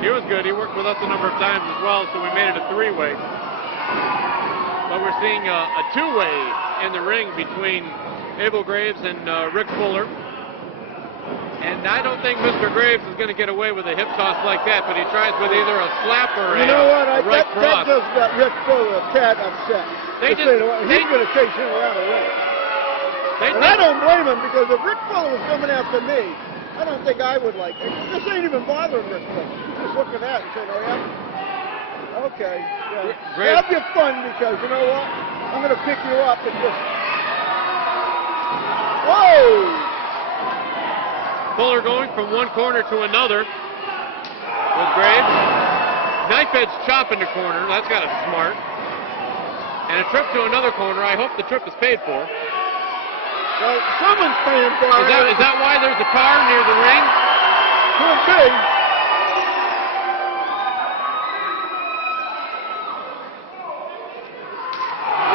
He was good. He worked with us a number of times as well, so we made it a three-way. But we're seeing a two-way in the ring between Avil Graves and Rick Fuller. And I don't think Mr. Graves is going to get away with a hip toss like that, but he tries with either a slap or a right cross. That just got Rick Fuller a tad upset. He's going to chase him around the ring. And I don't blame him, because if Rick Fuller was coming after me, I don't think I would like it. This ain't even bothering Rick Fuller. He's just looking at it and saying, oh yeah? Okay. Yeah. Have your fun, because you know what? I'm going to pick you up and just... Whoa! Fuller going from one corner to another with Graves. Knife edge chop in the corner. That's got it smart. And a trip to another corner. I hope the trip is paid for. Well, someone's paying for it. Is that why there's a car near the ring? Could be.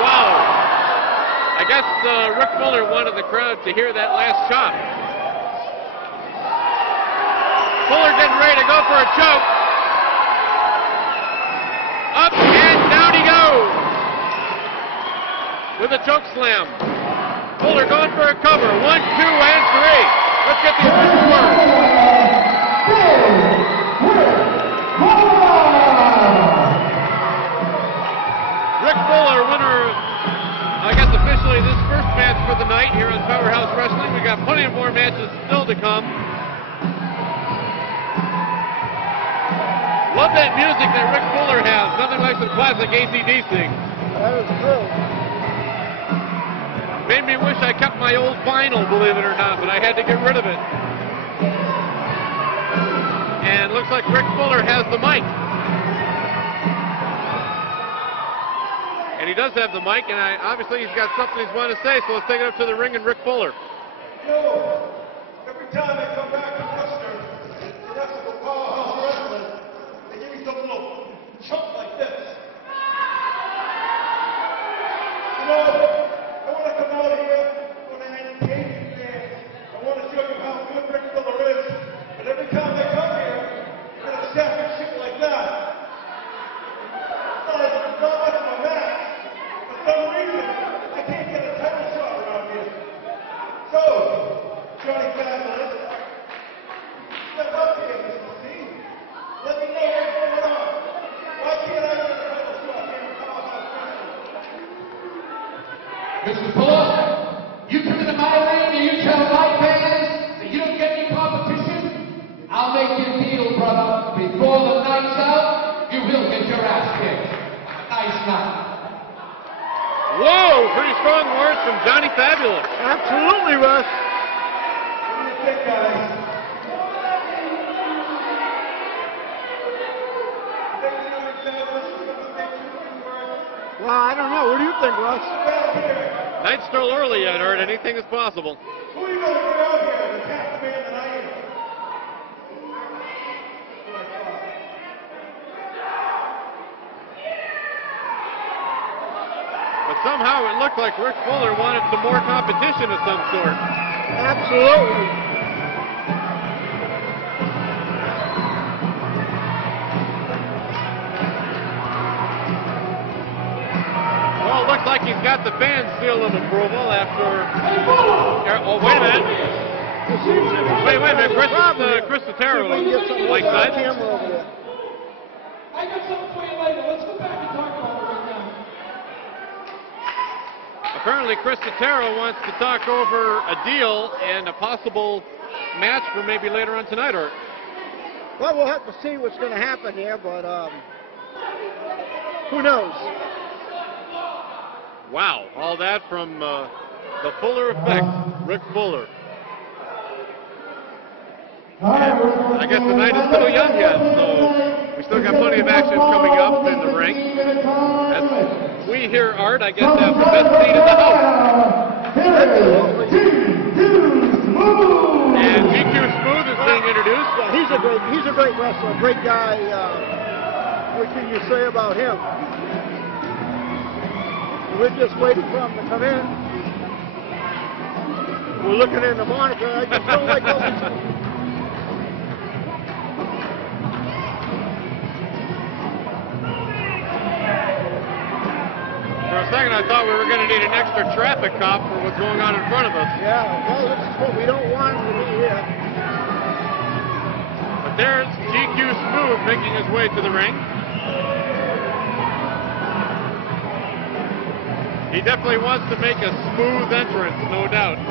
Wow. I guess Rick Fuller wanted the crowd to hear that last chop. Fuller getting ready to go for a choke. Up and down he goes with a choke slam. Fuller going for a cover. 1, 2, and 3. Let's get the official word. Rick Fuller, winner, I guess officially this first match for the night here on Powerhouse Wrestling. We got plenty of more matches still to come. Love that music that Rick Fuller has. Nothing like some classic AC/DC. That is true. Made me wish I kept my old vinyl, believe it or not, but I had to get rid of it. And looks like Rick Fuller has the mic. And he does have the mic, and obviously he's got something he's wanting to say, so let's take it up to the ring and Rick Fuller. Every time I come back to Western, to wrestle for Powerhouse Wrestling, they give me some little chunk like this. You know, I want to come out here when I ain't engaged there. I want to show you how good Rick Fuller is. But every time I come here, you're going to step and shit like that. It's not much of a match. For some reason, I can't get a title shot around here. So, Johnny Fabulous, step up here, Mr. C. Let me know what's going on. Why can't I get a title shot here in Powerhouse Wrestling? Mr. Fuller, you come into my ring and you tell my fans that you don't get any competition, I'll make you a deal, brother. Before the night's out, you will get your ass kicked. Nice night. Whoa, pretty strong words from Johnny Fabulous. Absolutely, Russ. What do you think, guys? Well, I don't know. What do you think, Russ? Night's still early yet, Art. Anything is possible. Who are you going to get out here? The half man that I am. But somehow it looked like Rick Fuller wanted some more competition of some sort. Absolutely. Well, it looks like he's got the fans' seal of approval after... Oh, wait a minute. Wait a minute. Chris Otero like that. I got something for you later. Let's go back and talk about it right now. Apparently, Chris Otero wants to talk over a deal and a possible match for maybe later on tonight, or... Well, we'll have to see what's going to happen here, but who knows? Wow, all that from the Fuller effect, Rick Fuller. And I guess the night is still young yet, so we still got plenty of action coming up in the ring. As we here, Art, I guess, have the best seat in the house. And GQ Smooth is being introduced. Yeah, he's a great wrestler, great guy. What can you say about him? We're just waiting for him to come in. We're looking in the monitor. I just don't like those. a second, I thought we were going to need an extra traffic cop for what's going on in front of us. Yeah, well, this is what we don't want to be here. But there's GQ Smooth making his way to the ring. He definitely wants to make a smooth entrance, no doubt.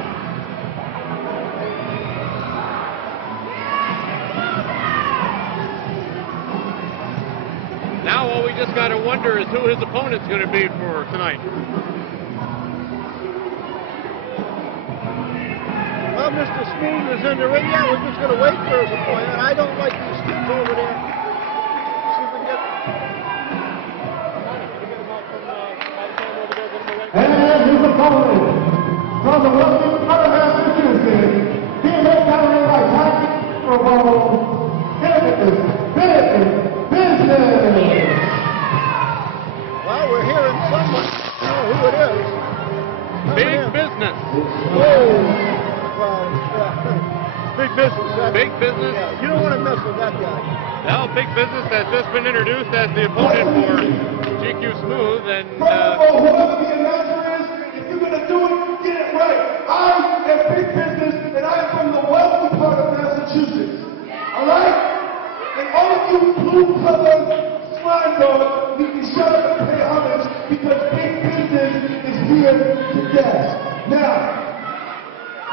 Now all we just got to wonder is who his opponent's going to be for tonight. Well, Mr. Smooth is in the ring. Yeah, we're just going to wait for his appointment. I don't like these kids over there. See if we can get... And his opponent from the Western Powerhouse Wrestling, he may come in like Happy for business. Well, we're hearing someone. I don't know who it is. Big Business. Whoa. Well, yeah. Big Business. Big Business. Yeah, you don't want to mess with that guy. Well, Big Business has just been introduced as the opponent for GQ Smooth, and First of all, whoever the announcer is, if you're going to do it, get it right. I am Big Business, and I'm from the wealthy part of Massachusetts. All right? And all of you blue-colored slime dogs need to shut up and pay homage because Big Business is here to guest. Now,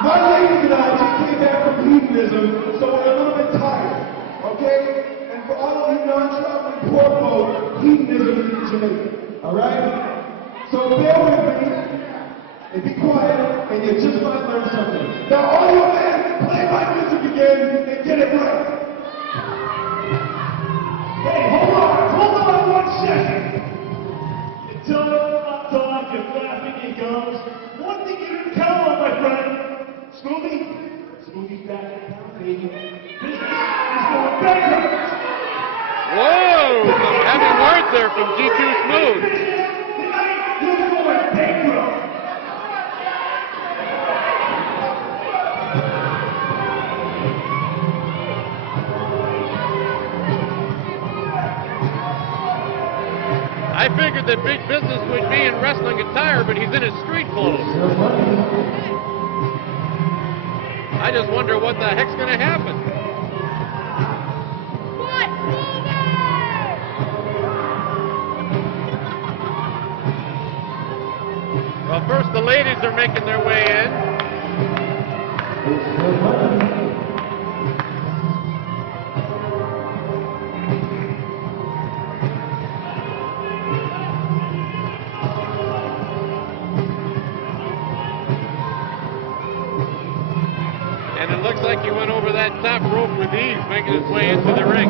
my ladies and I just came back from hedonism, so we're a little bit tired, okay? And for all of you non-traveling poor folk, hedonism is in Jamaica, all right? So bear with me and be quiet, and you just might learn something. Now, all you men, play my music again and get it right. Hey, hold on 1 second. Until I'm talking, you're laughing your gums. One thing you didn't count on, my friend. Smoothie's back in town, baby. Business is going bankrupt. whoa, some heavy words there from GQ Smooth. Tonight, you're going bankrupt. I figured that Big Business would be in wrestling attire, but he's in his street clothes. I just wonder what the heck's going to happen. Well, first the ladies are making their way in. Looks like he went over that top rope with ease, making his way into the ring.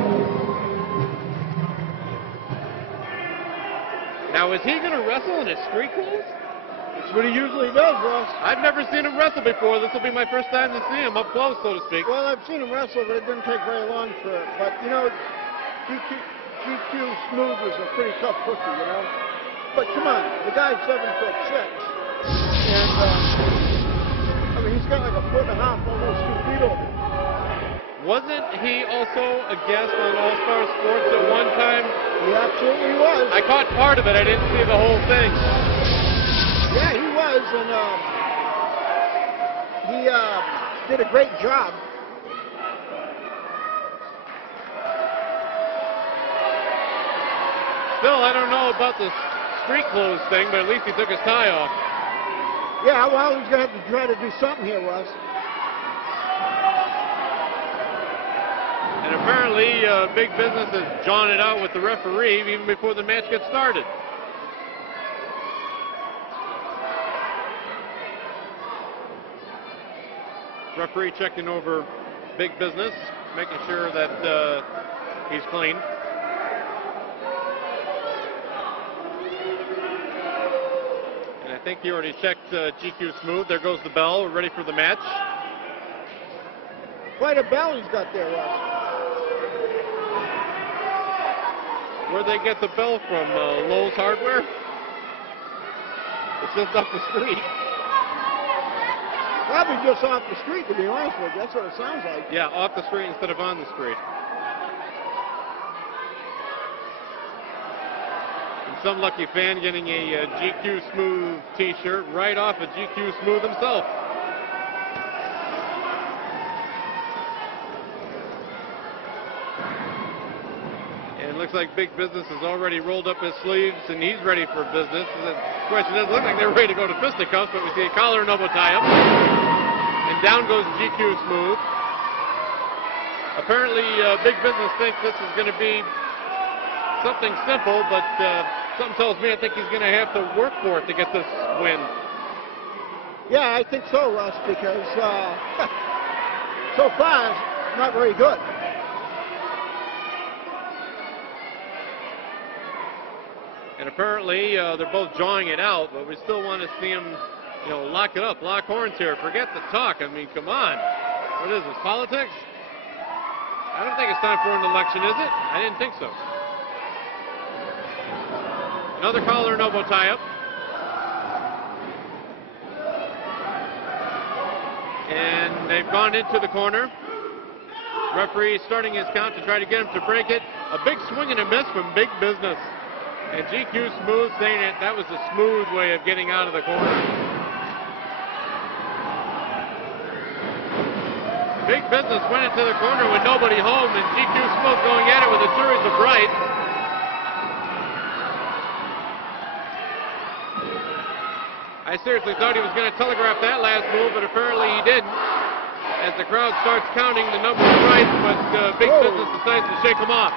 Now, is he going to wrestle in his street clothes? That's what he usually does, Ross. I've never seen him wrestle before. This will be my first time to see him up close, so to speak. Well, I've seen him wrestle, but it didn't take very long for it. But, you know, GQ Smooth is a pretty tough cookie, you know. But come on, the guy's 7'6". And, I mean, he's got like 1.5 foot, almost 2 feet over. Wasn't he also a guest on All Star Sports at one time? He absolutely was. I caught part of it. I didn't see the whole thing. Yeah, he was, and he did a great job. Still, I don't know about the street clothes thing, but at least he took his tie off. Yeah, well, he's going to have to try to do something here, Russ. And apparently, Big Business has drawn it out with the referee even before the match gets started. Referee checking over Big Business, making sure that he's clean. I think he already checked GQ Smooth. There goes the bell. We're ready for the match. Quite a bell he's got there, Russ. Where'd they get the bell from? Lowe's Hardware? It's just up the street. Probably just off the street, to be honest with you. That's what it sounds like. Yeah, off the street instead of on the street. some lucky fan getting a GQ Smooth t-shirt right off of GQ Smooth himself. And it looks like Big Business has already rolled up his sleeves and he's ready for business. The question is, look like they're ready to go to fisticuffs, but we see a collar and elbow tie-up. And down goes GQ Smooth. Apparently, Big Business thinks this is going to be something simple, but something tells me I think he's going to have to work for it to get this win. Yeah, I think so, Russ, because so far, it's not very good. And apparently, they're both jawing it out, but we still want to see them, lock it up, lock horns here. Forget the talk. I mean, come on. What is this, politics? I don't think it's time for an election, is it? I didn't think so. Another collar and elbow tie-up. And they've gone into the corner. Referee starting his count to try to get him to break it. A big swing and a miss from Big Business. And GQ Smooth saying that was a smooth way of getting out of the corner. Big Business went into the corner with nobody home, and GQ Smooth going at it with a series of rights. I seriously thought he was going to telegraph that last move, but apparently he didn't. As the crowd starts counting the number of rights, but Big Business decides to shake him off.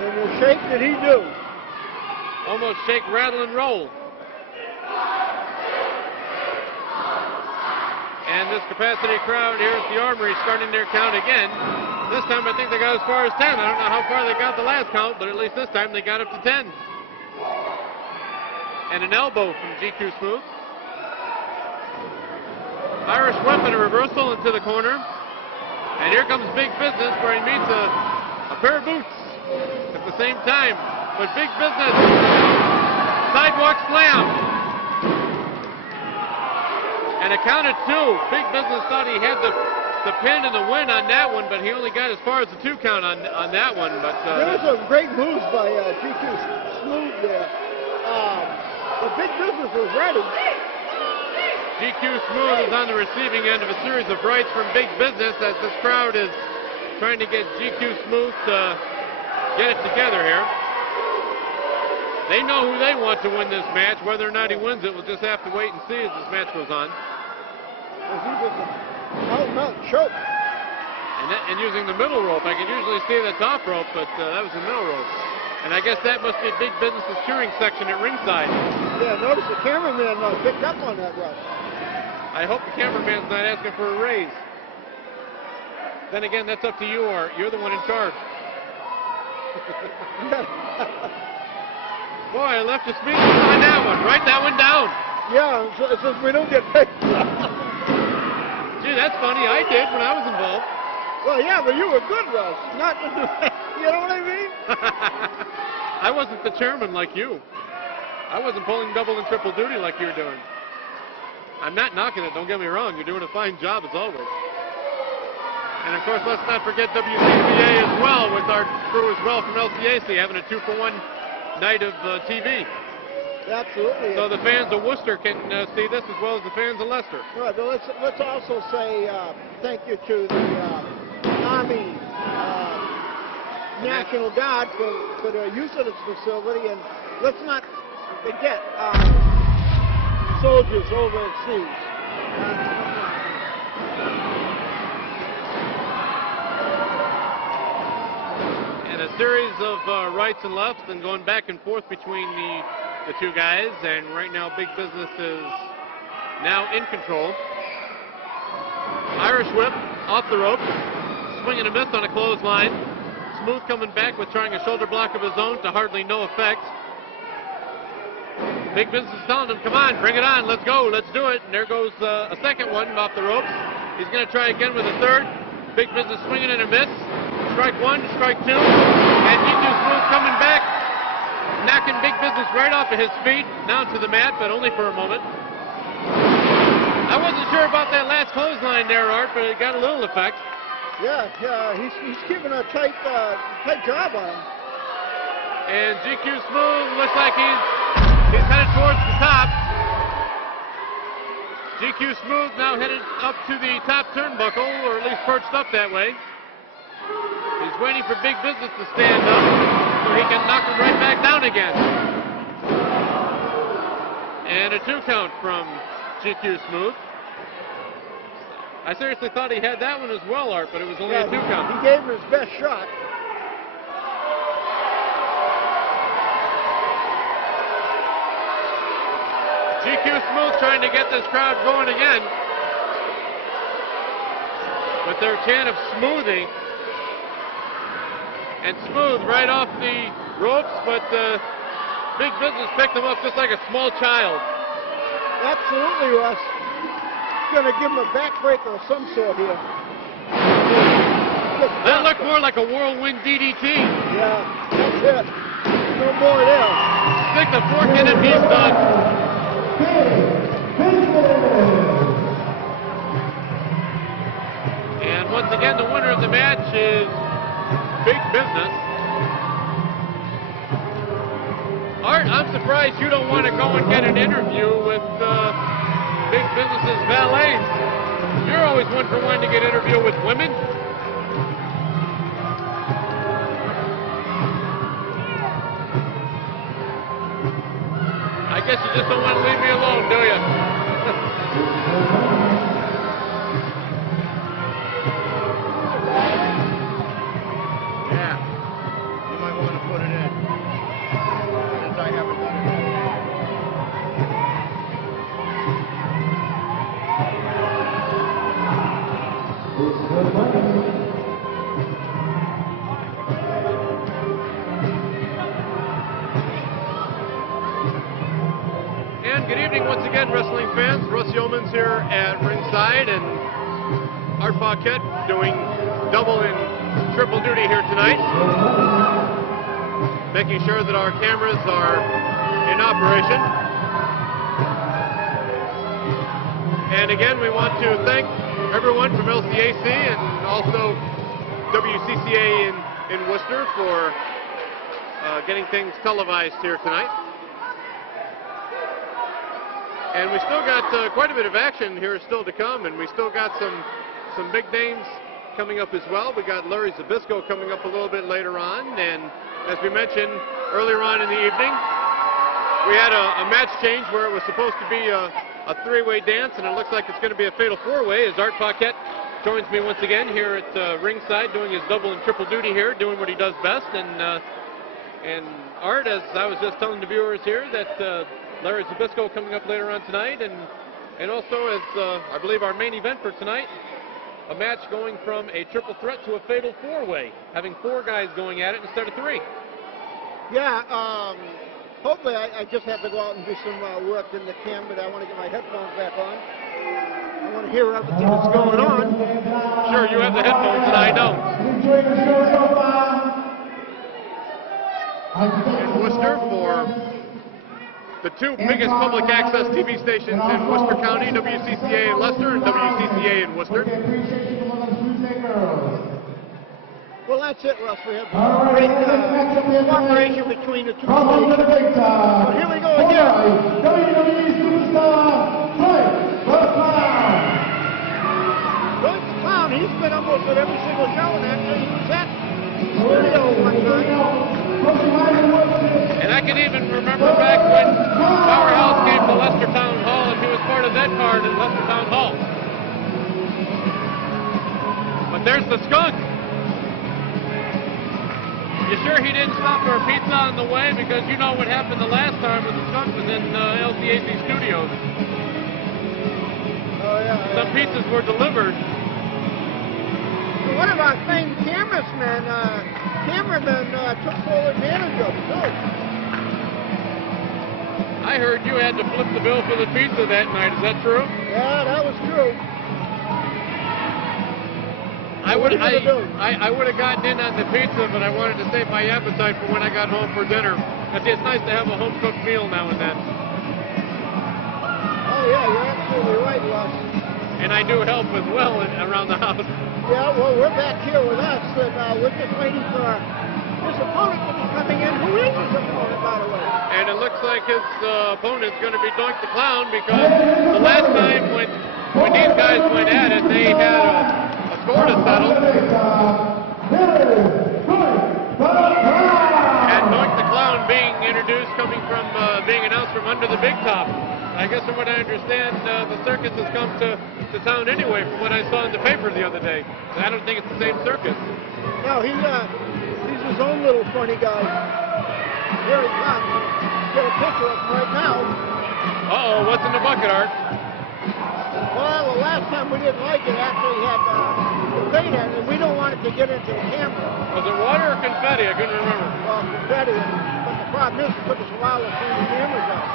And the shake did he do? Almost shake, rattle, and roll. And this capacity crowd here at the Armory starting their count again. This time I think they got as far as 10. I don't know how far they got the last count, but at least this time they got up to 10. And an elbow from GQ Smooth. Irish whip and a reversal into the corner. And here comes Big Business where he meets a pair of boots at the same time. But Big Business, sidewalk slam. And a count of 2. Big Business thought he had the pin and the win on that one, but he only got as far as the 2 count on that one. But there was some great moves by GQ Smooth there. The Big Business was ready. GQ Smooth is on the receiving end of a series of rights from Big Business as this crowd is trying to get GQ Smooth to get it together here. They know who they want to win this match. Whether or not he wins it, we'll just have to wait and see as this match goes on. He was out choke. And using the middle rope. I can usually see the top rope, but that was the middle rope. And I guess that must be Big Business's cheering section at ringside. Yeah, notice the cameraman picked up on that, Russ. I hope the cameraman's not asking for a raise. Then again, that's up to you, or you're the one in charge. Boy, I left a speech on that one. Write that one down. Yeah, since we don't get paid. Gee, that's funny. I did when I was involved. Well, yeah, but you were good, Russ. Not to do that. You know what I mean? I wasn't the chairman like you. I wasn't pulling double and triple duty like you're doing. I'm not knocking it. Don't get me wrong. You're doing a fine job as always. And of course, let's not forget WCBA as well with our crew as well from LCAC having a 2-for-1 night of TV. Absolutely. So the fans of Worcester can see this as well as the fans of Leicester. Right, but let's also say thank you to the Army National Guard for the use of this facility, and let's not forget soldiers overseas. And a series of rights and lefts and going back and forth between the two guys, and right now Big Business is now in control. Irish whip off the ropes, swing and a miss on a clothesline. Smooth coming back with trying a shoulder block of his own to hardly no effect. Big Business is telling him, come on, bring it on, let's go, let's do it. And there goes a second one off the ropes. He's going to try again with a third. Big Business swinging and a miss. Strike 1, strike 2. And GQ Smooth coming back, knocking Big Business right off of his feet, down to the mat, but only for a moment. I wasn't sure about that last clothesline there, Art, but it got a little effect. Yeah, he's keeping a tight job on him. And GQ Smooth looks like he's headed towards the top. GQ Smooth now headed up to the top turnbuckle, or at least perched up that way. He's waiting for Big Business to stand up so he can knock him right back down again. And a 2 count from GQ Smooth. I seriously thought he had that one as well, Art, but it was only a 2 count. He gave him his best shot. GQ Smooth trying to get this crowd going again with their chant of smoothing. And Smooth right off the ropes, but Big Business picked him up just like a small child. Absolutely, Russ. Going to give him a backbreaker of some sort here. That looked more like a whirlwind DDT. Yeah, that's it. No more there. Stick the fork in him, he's done. And once again, the winner of the match is Big Business. Art, I'm surprised you don't want to go and get an interview with Big Business's valets. You're always one for wanting to get an interview with women. I guess you just don't want to leave me alone, do you? Yeah. You might want to put it in. Since I haven't done it. Good evening once again, wrestling fans. Russ Yeomans here at ringside, and Art Paquette doing double and triple duty here tonight, making sure that our cameras are in operation. And again, we want to thank everyone from LCAC and also WCCA in Worcester for getting things televised here tonight. And we still got quite a bit of action here still to come, and we still got some big names coming up as well. We got Larry Zbyszko coming up a little bit later on, and as we mentioned earlier on in the evening, we had a match change where it was supposed to be a 3-way dance, and it looks like it's going to be a fatal 4-way as Art Paquette joins me once again here at ringside, doing his double and triple duty here, doing what he does best. And Art, as I was just telling the viewers here, that Larry Zbyszko coming up later on tonight, and also as I believe our main event for tonight, a match going from a triple threat to a fatal 4-way, having 4 guys going at it instead of 3. Yeah, hopefully I just have to go out and do some work in the cam, but I want to get my headphones back on. I want to hear everything that's going on. Sure, you have the headphones and I don't. In Worcester for the 2 biggest public access TV stations in Worcester County, WCCA in Leicester and WCCA in Worcester. Well, that's it, Russ. We have great cooperation between the 2 stations. So here we go again. WWE superstar, Skunk the Clown. He's been almost at every single show, and actually he was at the studio one time. And I can even remember back when Powerhouse came to Leicester Town Hall, and he was part of that card in Leicester Town Hall. But there's the Skunk. You sure he didn't stop for a pizza on the way? Because you know what happened the last time when the Skunk was in LCAC Studios. Oh, yeah. Some pizzas were delivered. One of our famed cameramen took full advantage of it, too. I heard you had to flip the bill for the pizza that night. Is that true? Yeah, that was true. I would have gotten in on the pizza, but I wanted to save my appetite for when I got home for dinner. It's nice to have a home-cooked meal now and then. Oh, yeah, you're absolutely right, Russ. And I do help as well around the house. Yeah, well, we're back here with us, and we're just waiting for this opponent to be coming in. Who is it? opponent, by the way. And it looks like his opponent is going to be Doink the Clown, because the last time when these guys went at it, they had a score to settle. And Doink the Clown being introduced, coming from being announced from under the big top. I guess from what I understand, the circus has come to town anyway, from what I saw in the paper the other day. I don't think it's the same circus. No, he's his own little funny guy. Here he comes. Get a picture of him right now. Uh-oh, what's in the bucket, Art? Well, the last time we didn't like it, actually had the bait in it, and we don't want it to get into the camera. Was it water or confetti? I couldn't remember. Well, confetti, but the problem is it took us a while to clean the cameras out.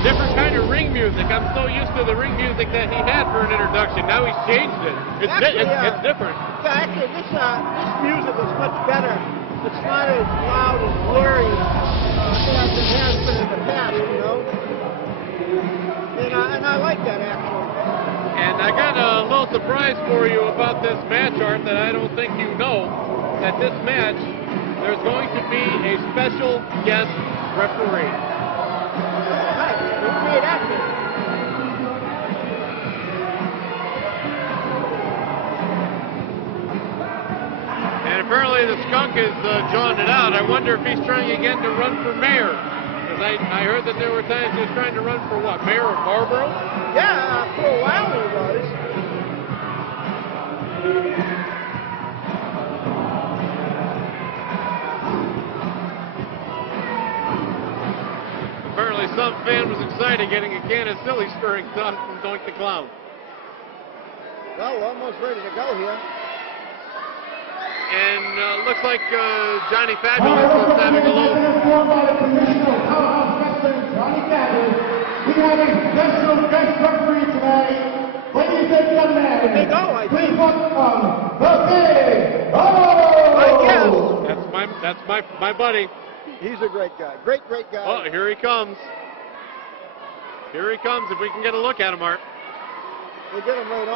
Different kind of ring music. I'm so used to the ring music that he had for an introduction. Now he's changed it. It's different. Yeah, actually, this music is much better. It's not as loud and blurry as it has been in the past, you know. And I like that, actually. And I got a little surprise for you about this match, Art, that I don't think you know. That this match, there's going to be a special guest referee. And apparently the Skunk is jawing it out. I wonder if he's trying again to run for mayor. Because I heard that there were times he was trying to run for what, mayor of Marlboro? Yeah, for a while he was. Apparently some fan was excited getting a can of silly stirring done from Doink the Clown. Well, we're almost ready to go here. And looks like Johnny Fabulous is having a little... By the Commissioner of Powerhouse Wrestling, Johnny Fabulous. We have a special guest referee today. Ladies and gentlemen, Big O, I think. please welcome the Big O! That's my buddy. He's a great guy. Great guy. Oh, here he comes. Here he comes. If we can get a look at him, Art. We'll get him right on.